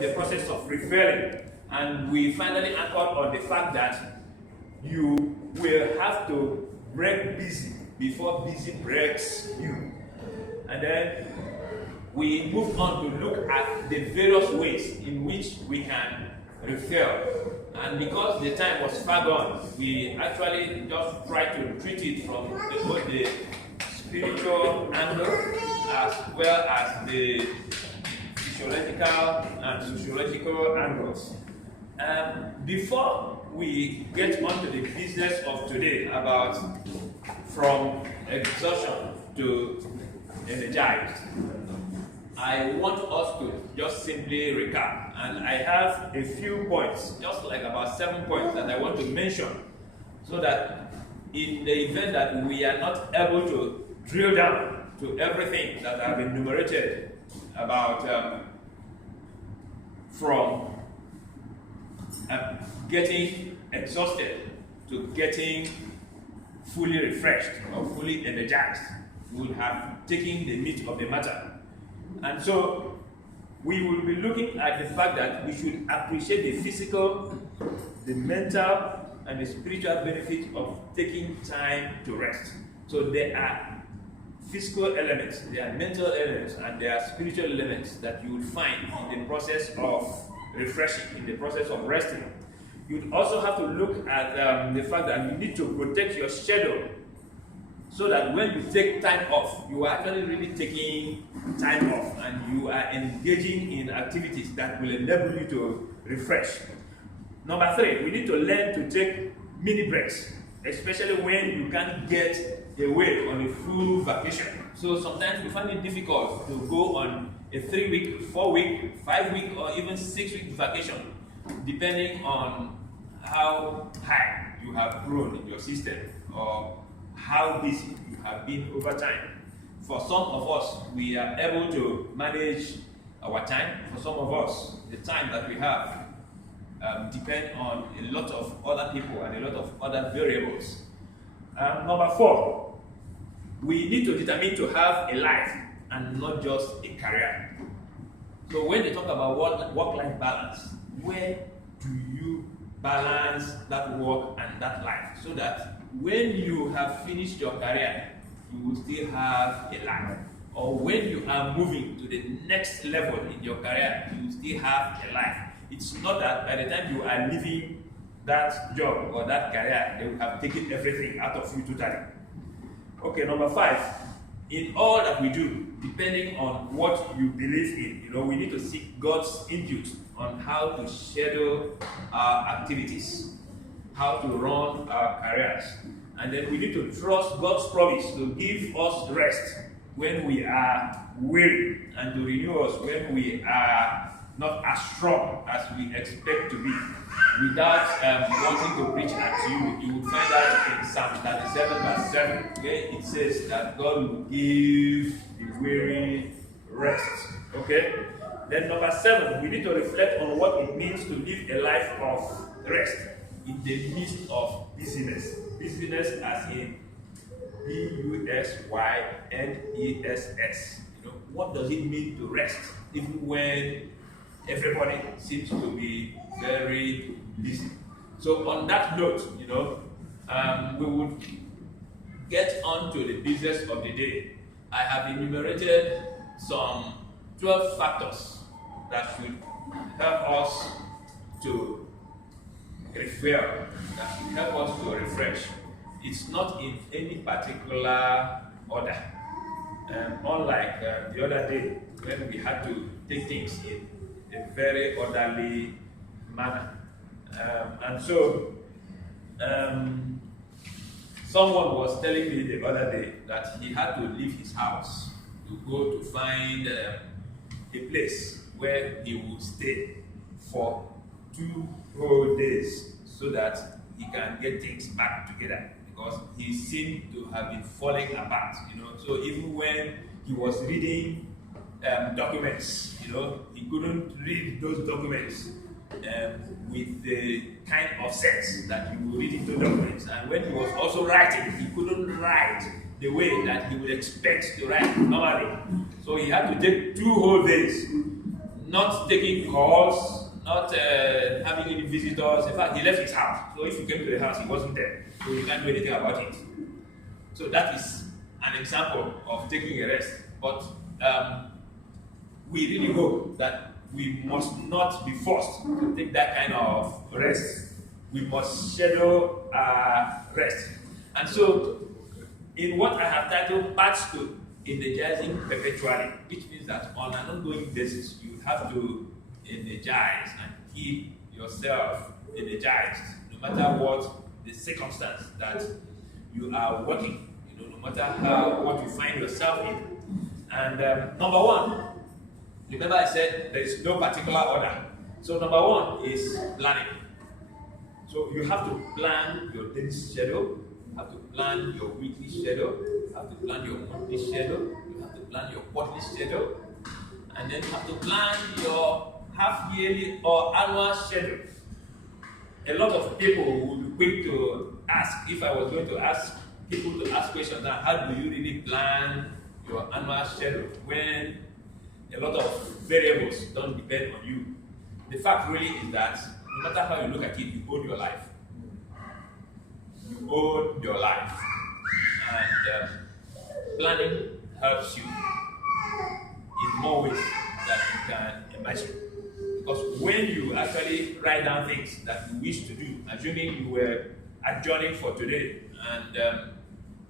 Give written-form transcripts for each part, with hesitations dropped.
in the process of refueling, and we finally anchored on the fact that you will have to break busy before busy breaks you. And then we moved on to look at the various ways in which we can refuel. And because the time was far gone, we actually just tried to treat it from both the spiritual angle as well as the physiological and sociological angles. Before we get on to the business of today about from exhaustion to energized, I want us to just simply recap, and I have a few points, just like about 7 points that I want to mention, so that in the event that we are not able to drill down to everything that I've enumerated about from getting exhausted to getting fully refreshed or fully energized, we will have taken the meat of the matter. And so we will be looking at the fact that we should appreciate the physical, the mental, and the spiritual benefit of taking time to rest. So there are physical elements, there are mental elements, and there are spiritual elements that you will find in the process of refreshing, in the process of resting. You'd also have to look at the fact that you need to protect your schedule, so that when you take time off, you are actually really taking time off and you are engaging in activities that will enable you to refresh. Number 3, we need to learn to take mini breaks, especially when you can't get away on a full vacation. So sometimes we find it difficult to go on a 3-week, 4-week, 5-week, or even 6-week vacation, depending on how high you have grown in your system or how busy you have been over time. For some of us, we are able to manage our time. For some of us, the time that we have depend on a lot of other people and a lot of other variables. Number 4, we need to determine to have a life and not just a career. So when they talk about work-life balance, where do you balance that work and that life, so that when you have finished your career, you will still have a life? Or when you are moving to the next level in your career, you will still have a life. It's not that by the time you are leaving that job or that career, they will have taken everything out of you totally. Okay, number 5, in all that we do, depending on what you believe in, we need to seek God's input on how to schedule our activities, how to run our careers. And then we need to trust God's promise to give us rest when we are weary and to renew us when we are not as strong as we expect to be. Without wanting to preach at you, you will find that in Psalm 37 verse 7, where it says that God will give the weary rest. Okay? Then number 7, we need to reflect on what it means to live a life of rest in the midst of busyness. Busyness as in busyness. What does it mean to rest, even when everybody seems to be very busy? So on that note, we would get on to the business of the day. I have enumerated some 12 factors that should help us to refuel, that should help us to refresh. It's not in any particular order. Unlike the other day when we had to take things in a very orderly manner. And so someone was telling me the other day that he had to leave his house to go to find a place where he would stay for 2 whole days so that he can get things back together, because he seemed to have been falling apart, So even when he was reading documents, he couldn't read those documents with the kind of sense that you would read into documents. And when he was also writing, he couldn't write the way that he would expect to write normally. So he had to take 2 whole days, not taking calls, not having any visitors. In fact, he left his house. So if you came to the house, he wasn't there. So you can't do anything about it. So that is an example of taking a rest. But we really hope that we must not be forced to take that kind of rest. We must schedule our rest. And so, in what I have titled Parts to Energizing Perpetually, which means that on an ongoing basis, you have to energize and keep yourself energized, no matter what the circumstance that you are working, no matter what you find yourself in. And number one, remember I said there is no particular order. So number one is planning. So you have to plan your daily schedule, you have to plan your weekly schedule, you have to plan your monthly schedule, you have to plan your quarterly schedule, and then you have to plan your half-yearly or annual schedule. A lot of people would be quick to ask, if I was going to ask people to ask questions now, how do you really plan your annual schedule when a lot of variables don't depend on you? The fact really is that no matter how you look at it, you own your life. You own your life. And planning helps you in more ways than you can imagine. Because when you actually write down things that you wish to do, assuming you were adjourning for today, and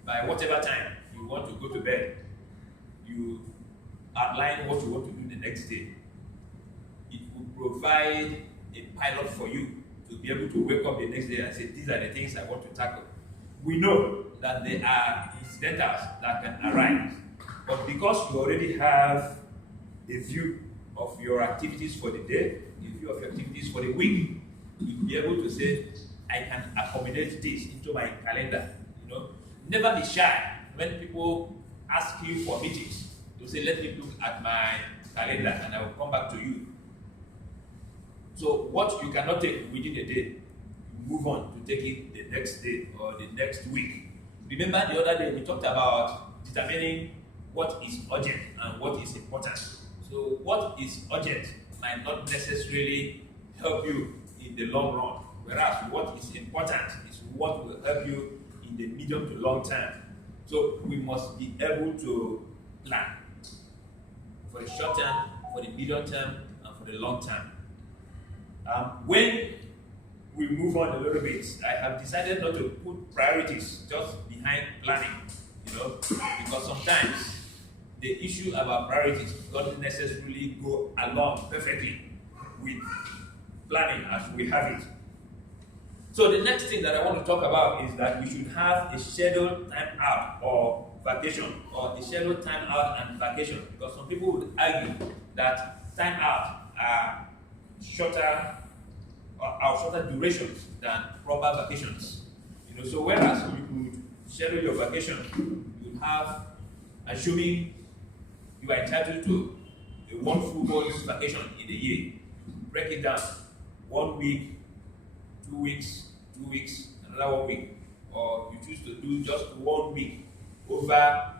by whatever time you want to go to bed, you outline what you want to do the next day. It will provide a pilot for you to be able to wake up the next day and say, these are the things I want to tackle. We know that there are incidentals that can arise, but because you already have a view of your activities for the day, a view of your activities for the week, you'll be able to say, I can accommodate this into my calendar. Never be shy when people ask you for meetings. To say, let me look at my calendar and I will come back to you. So what you cannot take within a day, you move on to take it the next day or the next week. Remember the other day we talked about determining what is urgent and what is important. So what is urgent might not necessarily help you in the long run, whereas what is important is what will help you in the medium to long term. So we must be able to plan for the short term, for the medium term, and for the long term. When we move on a little bit, I have decided not to put priorities just behind planning, because sometimes the issue about priorities doesn't necessarily go along perfectly with planning as we have it. So the next thing that I want to talk about is that we should have a scheduled time out or vacation, or a scheduled time out and vacation, because some people would argue that time out are shorter durations than proper vacations. So whereas you could schedule your vacation, you have, assuming you are entitled to a 1 full month vacation in a year, break it down, 1 week, 2 weeks, 2 weeks, another 1 week, or you choose to do just 1 week over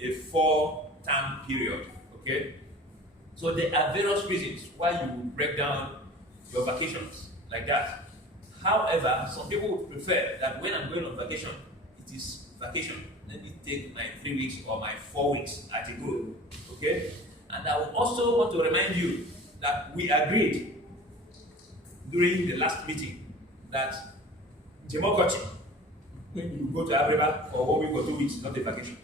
a 4-term period. Okay? So there are various reasons why you would break down your vacations like that. However, some people would prefer that when I'm going on vacation, it is vacation. Let me take my 3 weeks or my 4 weeks at a go. Okay? And I would also want to remind you that we agreed during the last meeting that Jemokochi, when you go to Abreba for 1 week or 2 weeks, not a vacation.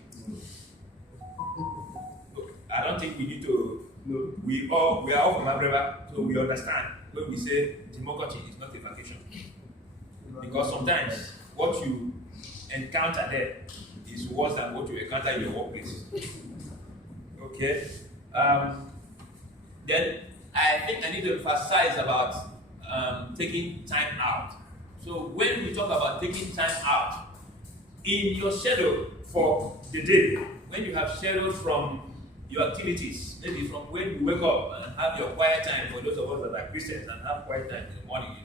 Look, I don't think we need to. No, we are all from Abreba, so we understand when we say Jemokochi is not a vacation, because sometimes what you encounter there is worse than what you encounter in your workplace. Okay. Then I think I need to emphasize about taking time out. So when we talk about taking time out, in your schedule for the day, when you have scheduled from your activities, maybe from when you wake up and have your quiet time, for those of us that are Christians and have quiet time in the morning,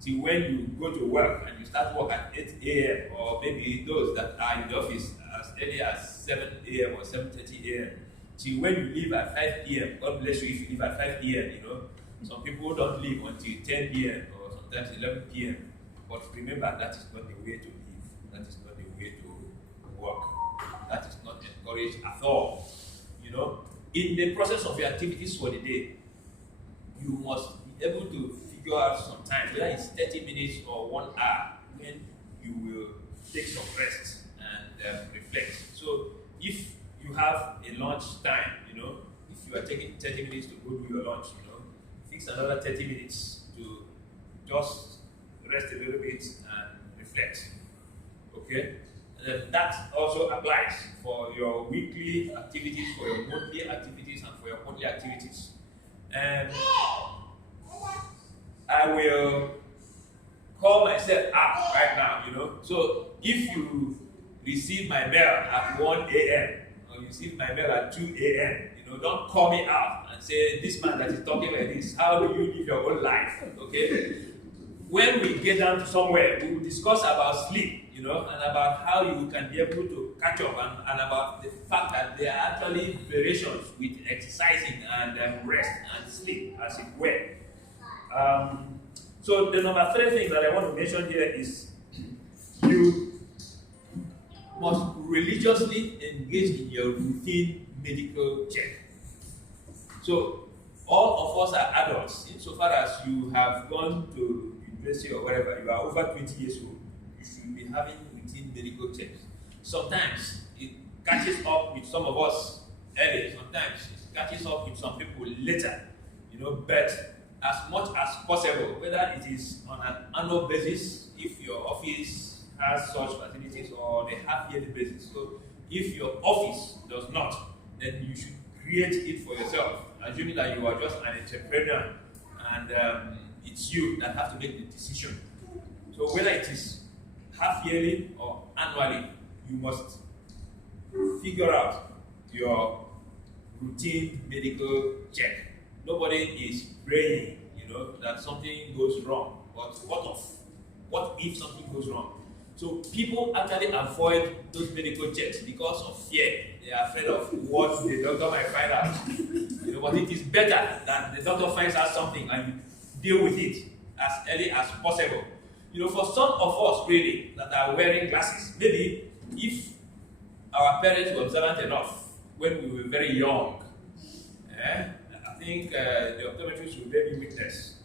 till when you go to work and you start work at 8 a.m. or maybe those that are in the office as early as 7 a.m. or 7:30 a.m. till when you leave at 5 p.m. God bless you if you leave at 5 p.m. You know, some people don't leave until 10 p.m. or sometimes 11 p.m. But remember, that is not the way to live. That is not the way to work. That is not encouraged at all. You know, in the process of your activities for the day, you must be able to figure out some time, whether it's 30 minutes or 1 hour, when you will take some rest and reflect. So if you have a lunch time, you know, if you are taking 30 minutes to go do your lunch, you know, fix another 30 minutes to just rest a little bit and reflect. Okay? And that also applies for your weekly activities, for your monthly activities, and for your quarterly activities. And I will call myself out right now, you know. So if you receive my mail at 1 a.m. or you receive my mail at 2 a.m., you know, don't call me out and say, this man that is talking like this, how do you live your own life? Okay? When we get down to somewhere, we will discuss about sleep, you know, and about how you can be able to catch up, and about the fact that there are actually variations with exercising and rest and sleep, as it were. So the number 3 thing that I want to mention here is you must religiously engage in your routine medical check. So all of us are adults, insofar as you have gone to university or whatever, you are over 20 years old, you should be having routine medical checks. Sometimes it catches up with some of us early, sometimes it catches up with some people later, you know, but as much as possible, whether it is on an annual basis, if your office has such facilities, or a half-yearly basis. So if your office does not, then you should create it for yourself, assuming that you are just an entrepreneur and it's you that have to make the decision. So whether it is half-yearly or annually, you must figure out your routine medical check. Nobody is praying, you know, that something goes wrong. But what if something goes wrong? So people actually avoid those medical checks because of fear. They are afraid of what the doctor might find out. You know, but it is better that the doctor finds out something and you deal with it as early as possible. You know, for some of us really that are wearing glasses, maybe if our parents were observant enough when we were very young, I think the optometrist will bear me witness.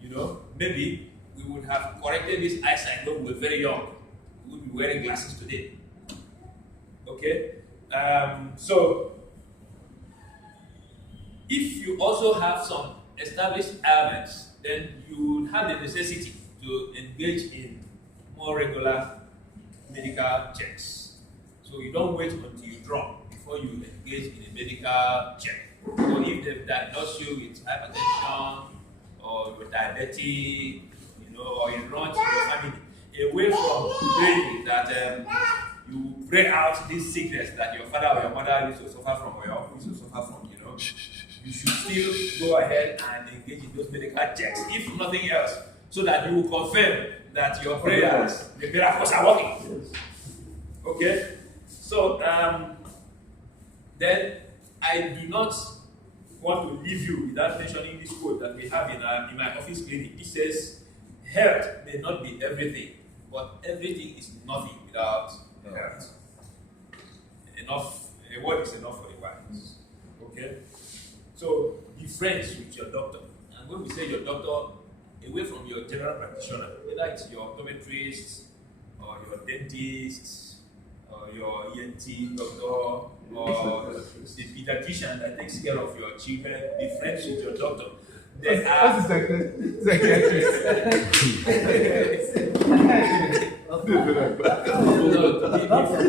You know, maybe we would have corrected this eyesight when we were very young. We would be wearing glasses today. Okay? So, if you also have some established ailments, then you would have the necessity to engage in more regular medical checks. So you don't wait until you drop before you engage in a medical check. So if they've diagnosed you with hypertension or you're diabetic, you know, or you run to your family, away from praying that you pray out this sickness that your father or your mother used to suffer from, or your uncle used to suffer from, you know, you should still go ahead and engage in those medical checks, if nothing else, so that you will confirm that your prayers, the miracles are working. Okay? So, then I do not want to leave you without mentioning this quote that we have in my office clinic. It says, health may not be everything, but everything is nothing without health. Enough, a word is enough for the wise. Okay? So, be friends with your doctor. And when we say your doctor, away from your general practitioner, whether it's your optometrist, or your dentist, or your ENT doctor, or the pediatrician that takes care of your children, be friends with your doctor. There are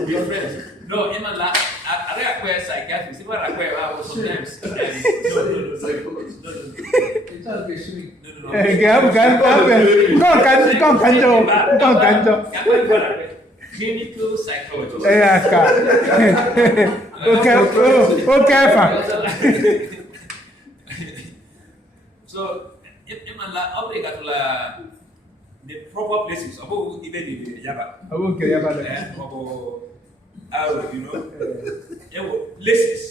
be friends. No, Emma, I require psychiatrist. Even I require sometimes. Clinical psychologist. So, the proper places, you know, places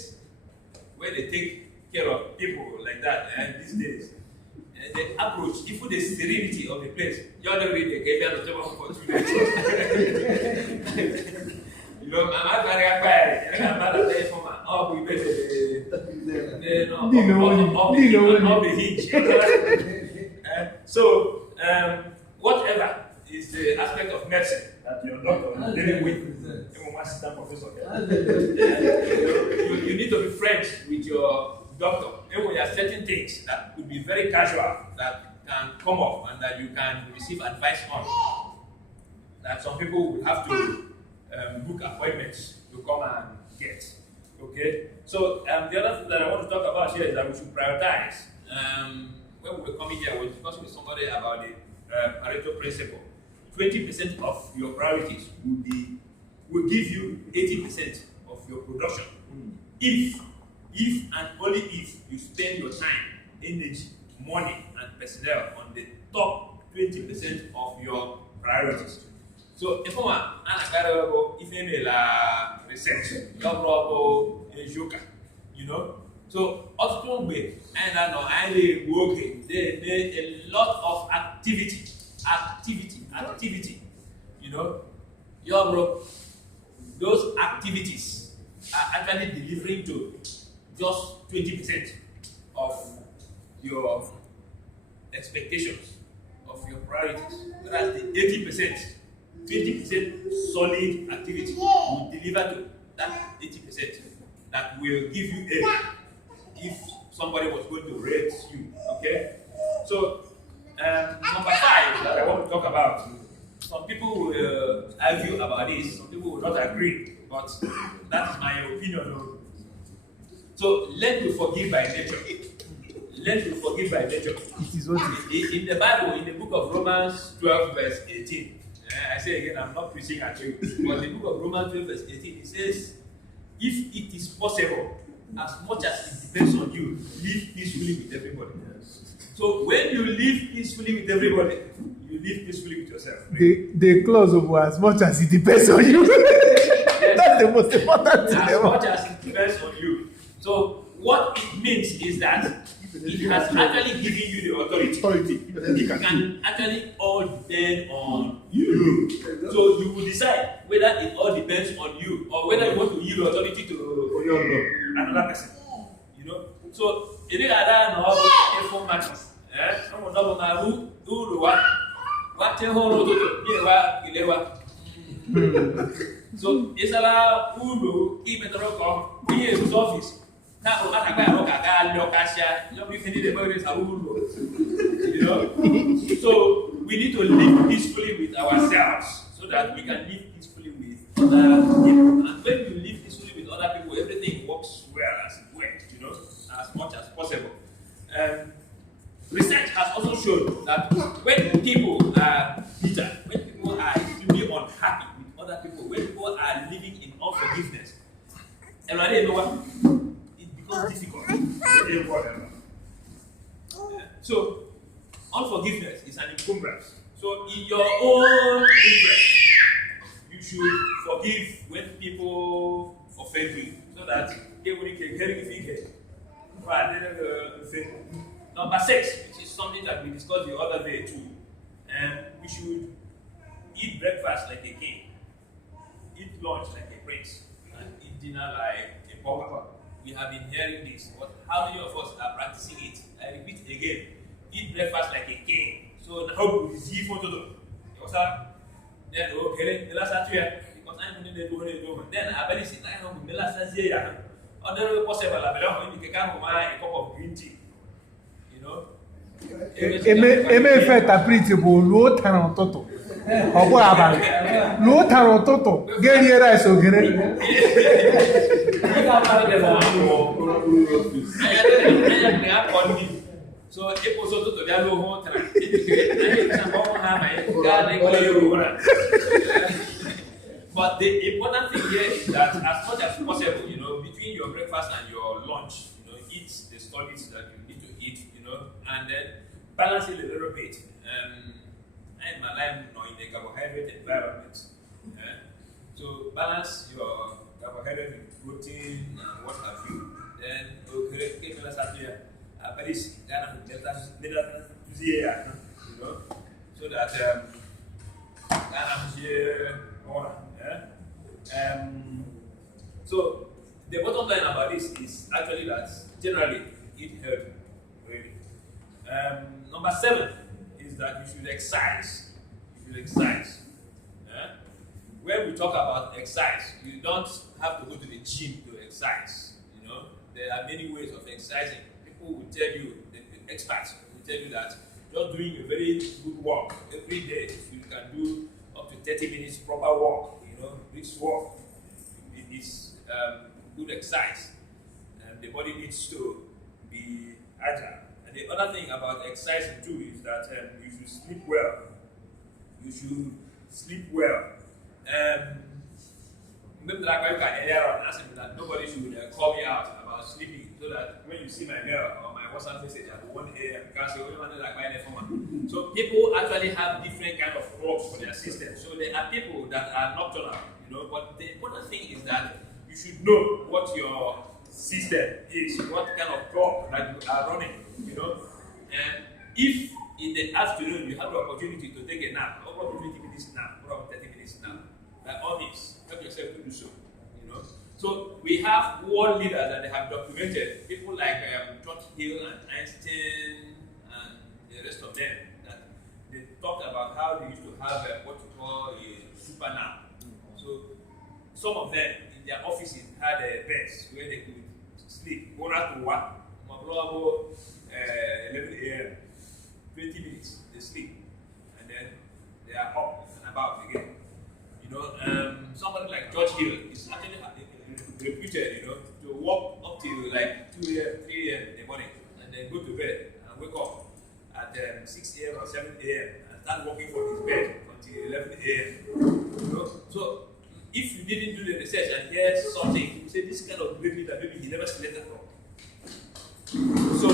where they take care of people like that these days. The approach, even the serenity of the place, you don't read the gave the table for 2 days. You know, I'm very bad. I'm not a day for my we better the hinge. So, whatever is the aspect of medicine that your doctor is dealing with, you need to be friends with your doctor. And when there are certain things that could be very casual that can come up and that you can receive advice on, that some people will have to book appointments to come and get. Okay? So the other thing that I want to talk about here is that we should prioritize. When we were coming here, we were discussing with somebody about the Pareto principle. 20% of your priorities will give you 80% of your production. If and only if you spend your time, energy, money, and personnel on the top 20% of your priorities. So, if research, you know, so often we working, a lot of activity, you know, those activities are actually delivering to just 20% of your expectations, of your priorities. Whereas the 80%, 20% solid activity will deliver to that 80% that will give you A if somebody was going to rate you. Okay? So, number 5 that I want to talk about. Some people will argue about this, some people will not agree, but that is my opinion. So, learn to forgive by nature. Learn to forgive by nature. It is what in the Bible, in the book of Romans 12, verse 18, I say again, I'm not preaching at you, but the book of Romans 12, verse 18, it says, if it is possible, as much as it depends on you, live peacefully with everybody. So when you live peacefully with everybody, you live peacefully with yourself. The clause of as much as it depends on you. Yes. That's the most important thing. As much as it depends on you. So what it means is that it has actually given you the authority. It can actually all depend on you. So you will decide whether it all depends on you or whether you want to yield authority to another person. You know? So it is other no matters. So it's a Udo, even the rock of his office. Now, you know, so we need to live peacefully with ourselves so that we can live peacefully with other people. And when you live peacefully with other people, everything works well as it works, you know, as much as possible. Research has also shown that when people are bitter, when people are extremely unhappy with other people, when people are living in unforgiveness, it becomes difficult. So, unforgiveness is an encumbrance. So, in your own interest, you should forgive when people offend you, so that everybody can get it. Number 6, which is something that we discussed the other day too, we should eat breakfast like a king, eat lunch like a prince, and eat dinner like a pauper. We have been hearing this, but how many of us are practicing it? I repeat again, eat breakfast like a king. So now we see photo. Then okay, the last year, because I'm going to do it. Then I believe it. I know the last year. Other possible, I believe you can buy a cup of green tea. You know. Eme fait apriti bo lo taran toto. Obo abale. Lo taran toto. Geri era so gere. So it was also to the low but the important thing here is that as much as possible, you know, between your breakfast and your lunch, you know, eat the solids that you need to eat, you know, and then balance it a little bit. And my life, you know, in a carbohydrate environment. So balance your carbohydrate with protein and what have you. then okay, me last year, Paris, Ghana, you know, so that Ghana here, so the bottom line about this is actually that generally it helps really. Number 7 is that you should exercise. You should exercise. When we talk about exercise, you don't have to go to the gym to exercise. You know, there are many ways of exercising. People will tell you, the experts will tell you that just doing a very good walk every day, you can do up to 30 minutes proper walk. You know, this walk is good exercise, and the body needs to be agile. And the other thing about exercising too is that you should sleep well. You should sleep well. Maybe like I can earlier on asking that nobody should call me out about sleeping, so that when you see my mail or my WhatsApp message at 1 a.m., you can say, "Oh, like my phone." So people actually have different kind of clocks for their system. So there are people that are nocturnal, you know. But the important thing is that you should know what your system is, what kind of clock that you are running, you know. And if in the afternoon you have the opportunity to take a nap, or 20 minutes nap, or 30 minutes nap, by all means, help yourself to do so, you know. So we have world leaders that they have documented, people like Hill and Einstein and the rest of them, that they talked about how they used to have what you call a super nap. So some of them in their offices had beds where they could sleep, 1 to 1, 11 a.m., 20 minutes, they sleep, and then they are up and about again. You know, somebody like Hill is actually reputed, you know, to walk up till like 2 a.m., 3 a.m. in the morning, and then go to bed and wake up at 6 a.m. or 7 a.m. and start walking from his bed until 11 a.m. You know, so if you didn't do the research and hear something, you say this kind of baby that maybe he never slept at all. So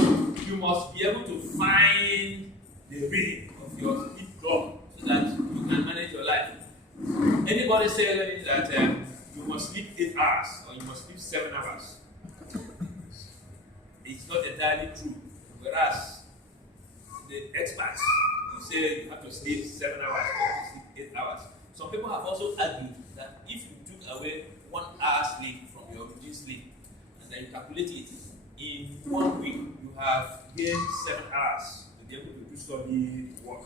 you must be able to find the rhythm of your sleep clock so that you can manage your life. Anybody say that you must sleep 8 hours or you must sleep 7 hours? It's not entirely true. Whereas the experts, you say you have to sleep 7 hours or you have to sleep 8 hours. Some people have also argued that if you took away 1 hour sleep from your routine sleep and then you calculate it, in 1 week you have gained 7 hours to be able to do study work.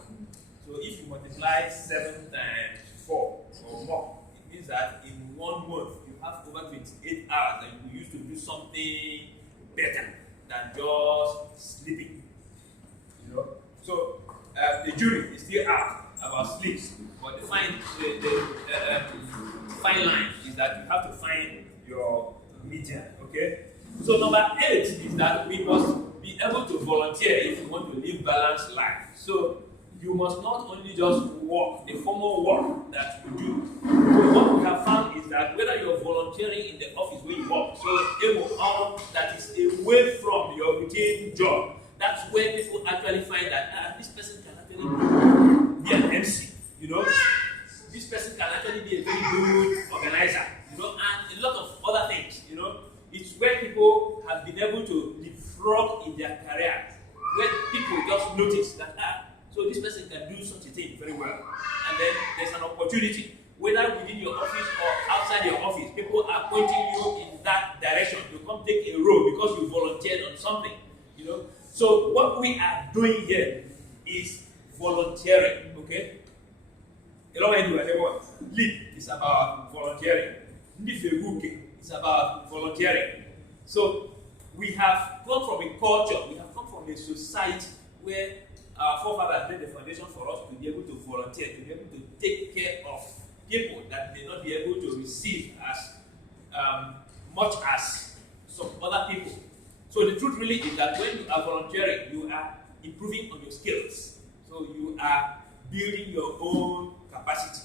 So if you multiply 7 times 4 or more, it means that in 1 month you have over 28 hours that you use to do something better than just sleeping. You know? So the jury is still out about sleep, but the fine line is that you have to find your median. Okay. So number 8 is that we must be able to volunteer if you want to live balanced life. So you must not only just work, the formal work that you do. So what we have found is that whether you're volunteering in the office where you work, so that is away from your routine job, that's where people actually find that this person can actually be an MC, you know. This person can actually be a very good organizer, you know, and a lot of other things, you know. It's where people have been able to leapfrog in their career, where people just notice that so this person can do such a thing very well, and then there's an opportunity, whether within your office or outside your office, people are pointing you in that direction to come take a role because you volunteered on something, you know. So what we are doing here is volunteering, okay? Lead is about volunteering. It's about volunteering. So we have come from a culture, we have come from a society where our forefathers laid the foundation for us to be able to volunteer, to be able to take care of people that may not be able to receive as much as some other people. So the truth really is that when you are volunteering, you are improving on your skills. So you are building your own capacity,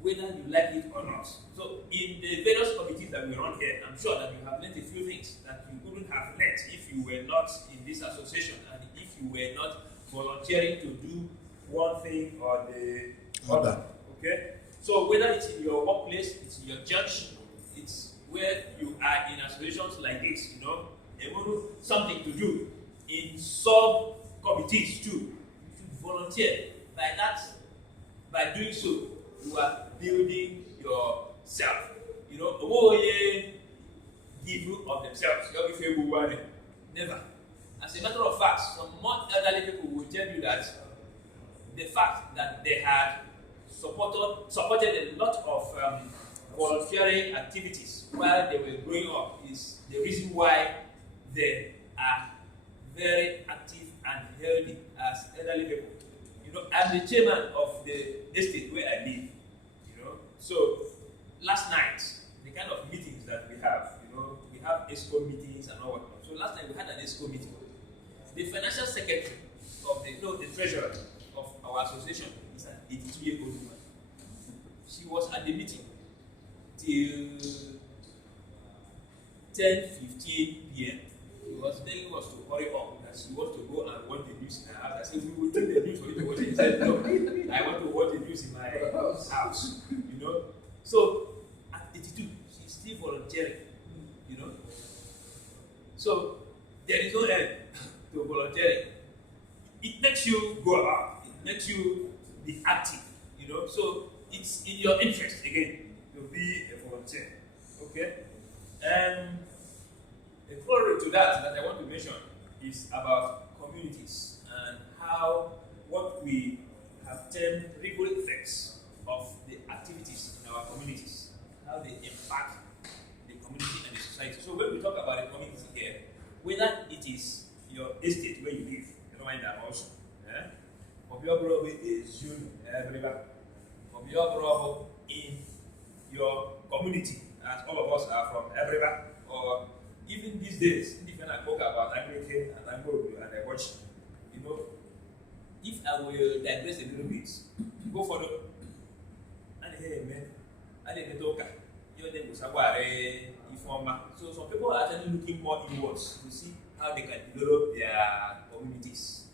whether you like it or not. So in the various committees that we run here, I'm sure that you have learned a few things that you wouldn't have learned if you were not in this association and if you were not volunteering to do one thing or the other. Okay? So whether it's in your workplace, it's in your church, it's where you are in associations like this, something to do in sub-committees too. You should volunteer. By doing so, you are building yourself. Give you of themselves. Never. As a matter of fact, some more elderly people will tell you that the fact that they had supported a lot of volunteering activities while they were growing up is the reason why they are very active and healthy as elderly people. I'm the chairman of the estate where I live. So last night, the kind of meetings that we have, we have ESCO meetings and all that. So last night we had an ESCO meeting. The financial secretary of the treasurer of our association is an 82-year-old woman. She was at the meeting till 10:15 p.m. She was begging us to hurry up, that she wants to go and watch the news in her house. I said, we will take the news for you to watch it. She said, no, I want to watch the news in my house. So at 82, she's still volunteering. So there is no end to volunteering. It makes you go about. It makes you be active. So it's in your interest again to be a volunteer. Okay. A corollary to that I want to mention is about communities and how what we have termed ripple effects of the activities in our communities, how they impact the community and the society. So when we talk about the community here, whether it is your estate where you live, in that also, of your brother is you everywhere, of your brother in your community, as all of us are from everywhere, or even these days, when I talk about Anglican and Anglo and I watch, if I will digress a little bit, go for the and hey man, I didn't talk. So some people are actually looking more inwards to see how they can develop their communities,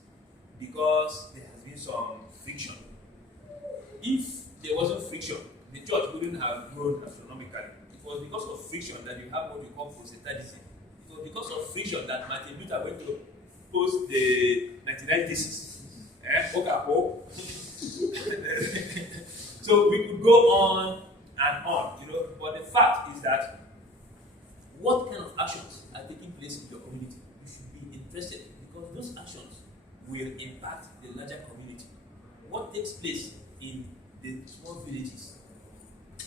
because there has been some friction. If there wasn't friction, the church wouldn't have grown astronomically. It was because of friction that you have what we call Protestantism. It was because of friction that Martin Luther went to post the 99 Theses. So we could go on and on, but the fact is that what kind of actions are taking place in your community, you should be interested in, because those actions will impact the larger community. What takes place in the small villages,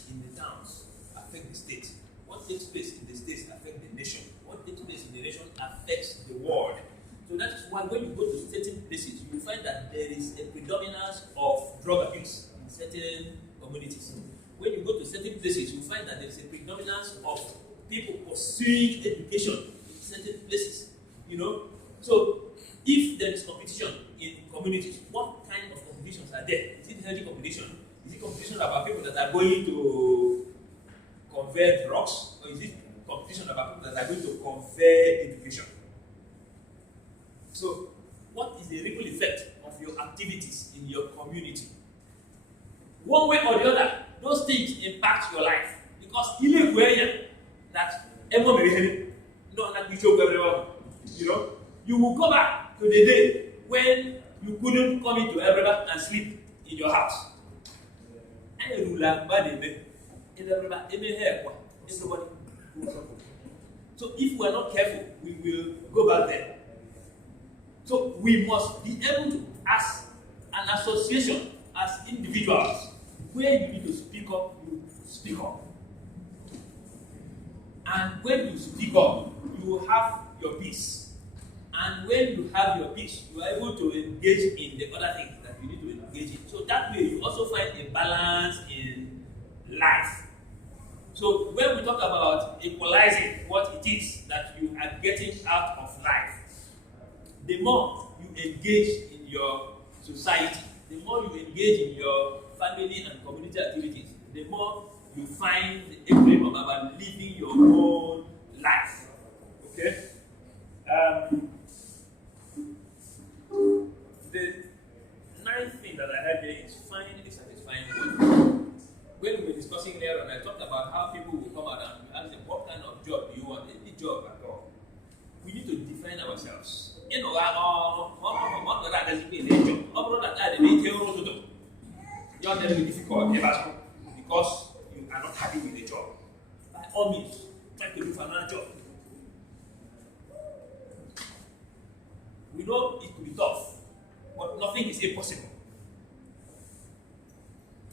in the towns, affect the state. What takes place in the states affect the nation. What takes place in the nation affects the world. So that is why when you go to certain places, you will find that there is a predominance of drug abuse in certain communities. When you go to certain places, you find that there is a predominance of people pursuing education in certain places. So if there is competition in communities, what kind of competitions are there? Is it healthy competition? Is it competition about people that are going to convert drugs? Or is it competition about people that are going to convert education? So, what is the ripple effect of your activities in your community? One way or the other, those things impact your life. Because you live that everyone may be no, not be joke everyone. You will go back to the day when you couldn't come into everyone and sleep in your house. So if we are not careful, we will go back there. So we must be able to, as an association, as individuals, where you need to speak up, you speak up. And when you speak up, you will have your peace. And when you have your peace, you are able to engage in the other things that you need to engage in. So that way, you also find a balance in life. So when we talk about equalizing what it is that you are getting out of life, the more you engage in your society, the more you engage in your family and community activities, the more you find the equilibrium about living your own life. Okay? The ninth thing that I had here is find a satisfying work. When we were discussing earlier, and I talked about how people will come out and ask them, what job very difficult because you are not happy with the job. By all means, try to look for another job. We know it could be tough, but nothing is impossible.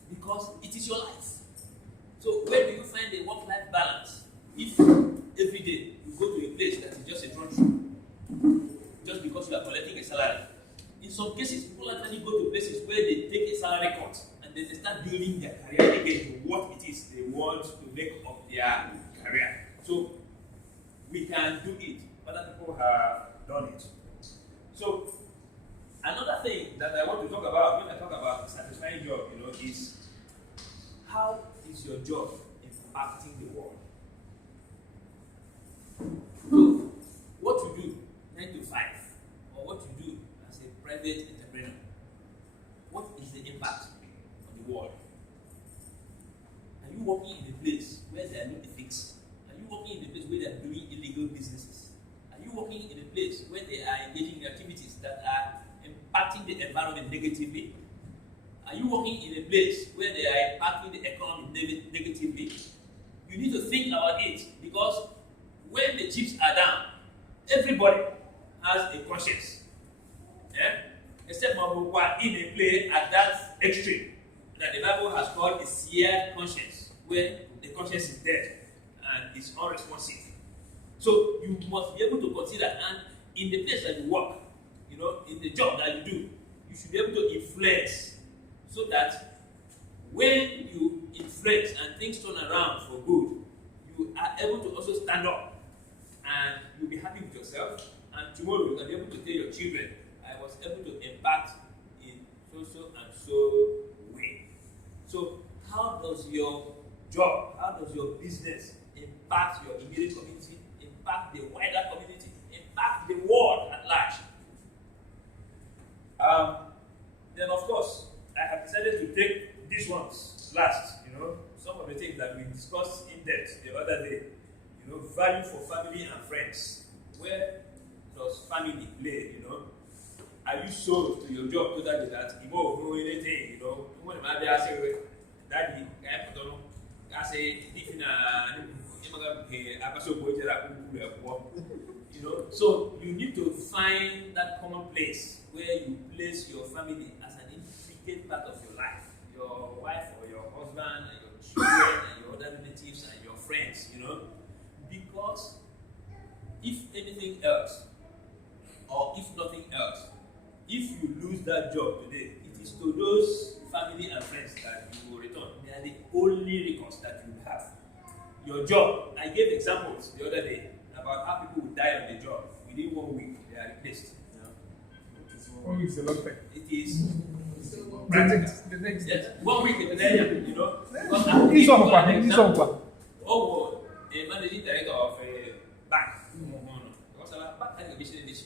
Because it is your life. So where do you find the work-life balance? If every day you go to a place that is just a drone through, just because you are collecting a salary. In some cases, people actually go to places where they take a salary cut and then they start building their career again to what it is they want to make of their career. So we can do it. Other people have done it. So another thing that I want to talk about when I talk about satisfying job, is how is your job impacting the world? So what you do 9 to 5, or what you do as a private entrepreneur, what is the impact on the world? Are you working in a place where there are no ethics? Are you working in a place where they are doing illegal businesses? Are you working in a place where they are engaging in activities that are impacting the environment negatively? Are you working in a place where they are impacting the economy negatively? You need to think about it, because when the chips are down, everybody has a conscience. Yeah? Except Mabukwa in a play at that extreme that the Bible has called a seared conscience, where the conscience is dead and is unresponsive. So you must be able to consider, and in the place that you work, in the job that you do, you should be able to influence, so that when you influence and things turn around for good, you are able to also stand up and you'll be happy with yourself, and tomorrow you can be able to tell your children, I was able to impact in so and so way. So how does your job, how does your business impact your immediate community, impact the wider community, impact the world at large? Then of course, I have decided to take these ones last, some of the things that we discussed in depth the other day, value for family and friends. Where does family play, Are you sold to your job totally that you won't grow anything, when I say, Daddy, I say, so you need to find that common place where you place your family as an intricate part of your life. Your wife or your husband and your children and your other relatives and your friends, because if anything else, or if nothing else, if you lose that job today, it is to those family and friends that you will return. They are the only recourse that you have. Your job, I gave examples the other day about how people will die on the job. Within 1 week, they are replaced. 1 week is a long time. It is The next yes, 1 week in the end, Oh, the managing director of a bank. Because a bank has a mission in this.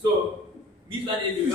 So, this one is